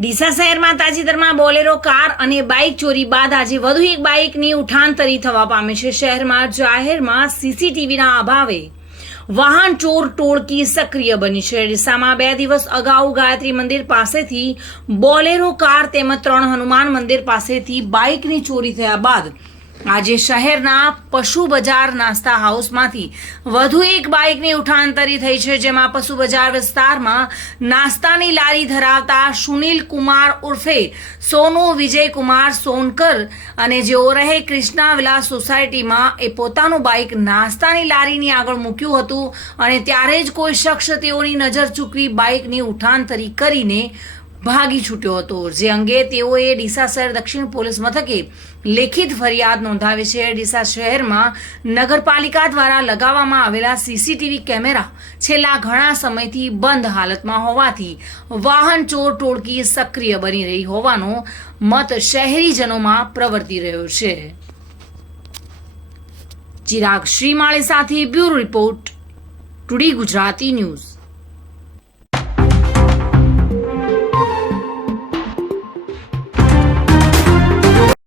ડીસા શહેરમાં તાજેતરમાં Bolero car અને બાઇક ચોરી બાદ આજે વધુ એક બાઇકની ઉઠાંતરી થવા પામી છે। શહેરમાં જાહેરમાં સીસીટીવીના અભાવે વાહન ચોર ટોળકી સક્રિય બની છે। ડીસામાં 2 દિવસ અગાઉ ગાયત્રી મંદિર પાસેથી બોલેરો કાર તેમજ 3 હનુમાન મંદિર પાસેથી બાઇકની ચોરી થયા બાદ આજે શહેરના પશુ બજાર નાસ્તા હાઉસમાંથી વધુ એક બાઇકની ઉઠાંતરી થઈ છે, જેમાં પશુ બજાર વિસ્તારમાં નાસ્તાની લારી ધરાવતા સુનિલ કુમાર ઉર્ફે સોનુ વિજયકુમાર સોનકર અને જેઓ રહે કૃષ્ણા વિલાસ સોસાયટીમાં એ પોતાનું બાઇક નાસ્તાની લારીની આગળ મૂક્યું હતું અને ત્યારે જ કોઈ શખ્સ તેઓની નજર ચૂકવી બાઇકની ઉઠાંતરી કરીને ભાગી છૂટ્યો હતો, જે અંગે તેઓએ ડીસા શહેર દક્ષિણ પોલીસ મથકે લેખિત ફરિયાદ નોંધાવી છે। ડીસા શહેરમાં નગરપાલિકા દ્વારા લગાવવામાં આવેલા સીસીટીવી કેમેરા છેલ્લા ઘણા સમયથી બંધ હાલતમાં હોવાથી વાહન ચોર ટોળકી સક્રિય બની રહી હોવાનો મત શહેરીજનોમાં પ્રવર્તી રહ્યો છે। ચિરાગ શ્રીમાળી સાથે bureau report, today Gujarati news.